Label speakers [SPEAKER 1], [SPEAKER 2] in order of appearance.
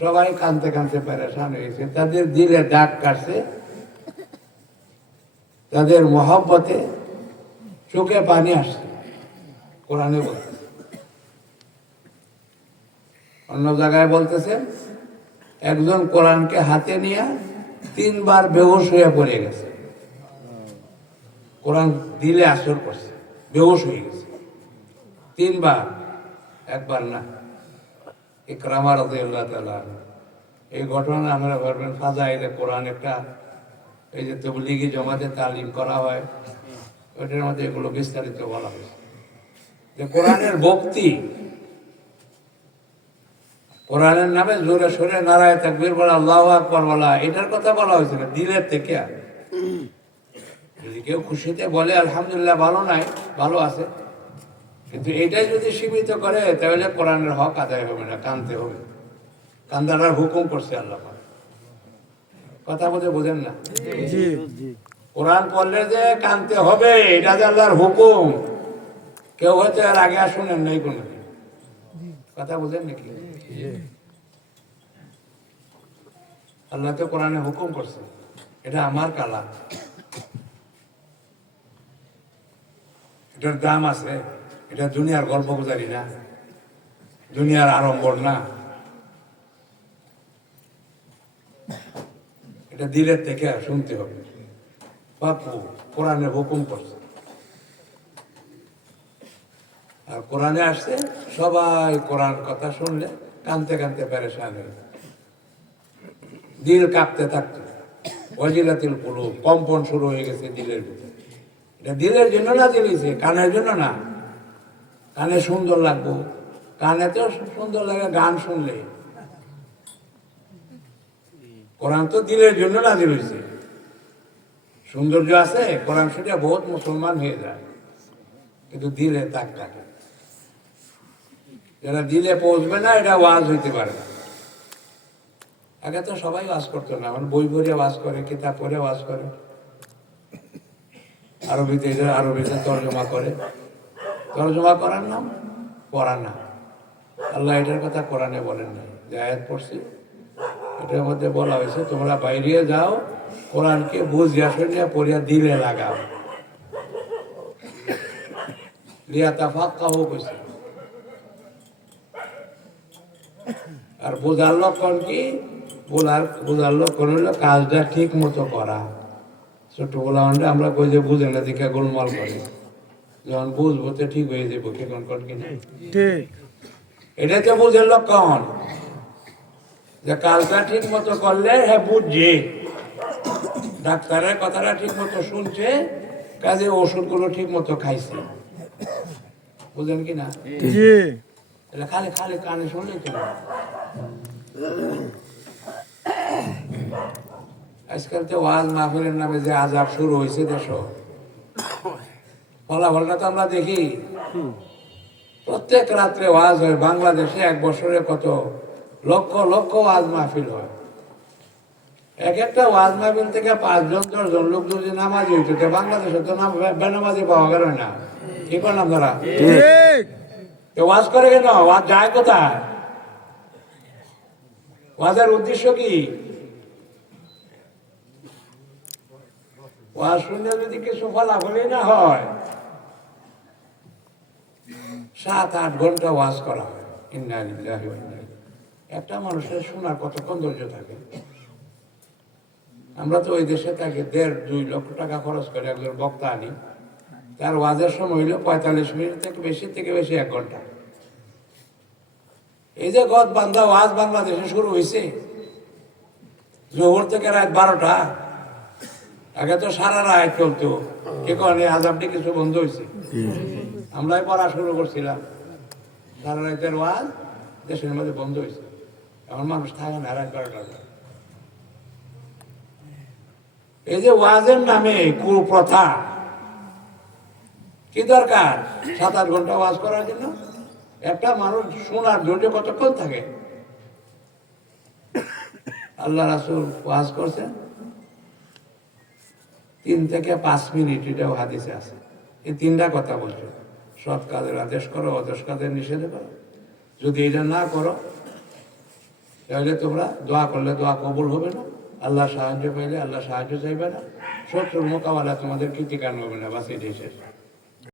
[SPEAKER 1] সবাই কানতে কানতে পেরেশান হয়েছে। তাদের দিলে দাগ কাটছে। তাদের মহব্বতে চোখে পানি আসছে। কোরআনে বলতেছে অন্য জায়গায় বলতেছে, একজন কোরআনকে হাতে নিয়ে তিনবার বেহুশ হয়ে পড়ে গেছে। কোরআন দিলে আসর করছে, বেহুশ হয়ে গেছে। তিনবার, একবার না। ইকরামা রাদিয়াল্লাহু তাআলা আনহু। এই ঘটনা আমরা ভাববেন ফাজাইলে কোরআন একটা, এই যে তবলিগি জমাতে তালিম করা হয়, ওইটার মধ্যে এগুলো বিস্তারিত বলা হয়েছে যে কোরআনের ভক্তি, কোরআনের নামে জোরে সোরে নারায় তাকবীর বলা, আল্লাহ আকবর বলা, এটার কথা বলা হয়েছে না, দিলের থেকে। যদি কেউ খুশিতে বলে, আলহামদুলিল্লাহ, ভালো নাই, ভালো আছে কিন্তু এটাই যদি সীমিত করে তাহলে কোরআনের হক আদায় হবে না কানতে হবে। কান্দারার হুকুম করছে আল্লাহ কথা বলতে বোঝেন না? কোরআন পড়লে যে কানতে হবে এটা যে আল্লাহর হুকুম। কেউ হয়তো এর আগে আর শুনেন নাই কোনো কথা বোঝেন নাকি? আল্লাহ তো কোরআনে হুকুম করছে। এটা আমার কালা এটার দাম আছে। এটা দুনিয়ার গল্প গুজারি না, দুনিয়ার আড়ম্বর না। এটা দিলের থেকে শুনতে হবে। বাপু, কোরআনে হুকুম করছে। আর কোরআনে আসছে, সবাই কোরআন কথা শুনলে কানতে কানতে পেরেশান হয়ে। দিল কাঁপতে থাকতো। অজিলাতিল পুলু কম্পন শুরু হয়ে গেছে দিলের ভিতরে। এটা দিলের জন্য না দিলিছে কানের জন্য না। কানে সুন্দর লাগবো। কানে তো সুন্দর লাগে, গান শুনলে। কোরআন তো দিলের জন্য না দিলিছে সৌন্দর্য আছে, কোরআন শুনে বহুত মুসলমান হয়ে যায়। কিন্তু দিলে তাক থাকে যারা দিলে পৌঁছবে না, এটা ওয়াজ হইতে পারে না। আগে তো সবাই ওয়াজ করতো না মানে বই পড়ে ওয়াজ করে, কিতাব পড়ে ওয়াজ করে। আরবিতে আরবিতে তর্জমা করে। তর্জমা করার নাম? পড়া না আল্লাহ এটার কথা কোরআনে বলেন না যে আয়াত পড়ছি, এটার মধ্যে বলা হয়েছে, তোমরা বাইরে যাও, কোরআনকে বুঝিয়া শুনিয়া পড়িয়া দিলে লাগাও। আর বোঝার লক্ষণ কি? বোঝার বোঝার লক্ষণ হলো কাজটা ঠিক মতো করা। ছোট বলা আমরা কই যে বুঝে না, দেখে গোলমাল করে। যখন বুঝব তো ঠিক হয়ে যাব কে কোন কোন
[SPEAKER 2] ঠিক।
[SPEAKER 1] এটা তো বুঝের লক্ষণ যে কাজটা ঠিক মতো করলে হ্যাঁ বুঝছে। ডাক্তারের কথাটা ঠিক মতো শুনছে কাজে ওষুধগুলো ঠিক মতো খাইছে। বুঝলেন কি না? তাহলে খালি খালি কানে শুনলে। আজকাল তো ওয়াজ মাহফিলের নামে যে আজাব শুরু হয়েছে দেশ ফলাফলটা তো আমরা দেখি। প্রত্যেক রাত্রে ওয়াজ হয়। বাংলাদেশে এক বছরে কত? লক্ষ লক্ষ ওয়াজ মাহফিল হয়। এক একটা ওয়াজ মাহফিল থেকে পাঁচজন, দশজন লোক যদি নামাজি হইতো বাংলাদেশে তো নাম বেনামাজি পাওয়া গেল না। কি করলাম তারা? ওয়াজ করে কেন? ওয়াজ যায় কোথায়? ওয়াজের উদ্দেশ্য কি? ওয়াজ শুনলে যদি কিছু ফলাফলই না হয়, সাত, আট ঘণ্টা ওয়াজ করা হয়। একটা মানুষের শোনার কতক্ষণ ধৈর্য থাকে? আমরা তো ওই দেশে থাকি, দেড়, দুই লক্ষ টাকা খরচ করে একজন বক্তা আনি। তার ওয়াজের সময় হইল পঁয়তাল্লিশ মিনিট থেকে বেশি থেকে বেশি এক ঘণ্টা। এই যে গদ বান্ধা ওয়াজ বাংলাদেশে শুরু হয়েছে জোহর থেকে রাত বারোটা আগে তো সারা রাত চলতো। কে কারণে আজাবটি কিছু বন্ধ হয়েছে আমরাই পড়া শুরু করছিলাম। সারা রাতের ওয়াজ দেশের মধ্যে বন্ধ হয়েছে এখন মানুষ থাকে না রাত বারোটা এই যে ওয়াজের নামে কুপ্রথা কি দরকার? সাত আট ঘণ্টা ওয়াজ করার জন্য? একটা মানুষ শোনার ধৈর্য কতক্ষণ থাকে? আল্লাহ রাসুল ওয়াজ করছেন। তিন থেকে পাঁচ মিনিট এটাও হাদিসে আছে। এই তিনটা কথা বলছে। সৎ কাজের আদেশ করো অদেশ কাজের নিষেধ করো। যদি এটা না করো, তাহলে তোমরা দোয়া করলে দোয়া কবুল হবে না। আল্লাহ সাহায্য পাইলে আল্লাহ সাহায্য চাইবে না। শত্রুর মোকাবেলা তোমাদের কৃতিকার হবে না। বাস এটাই শেষ।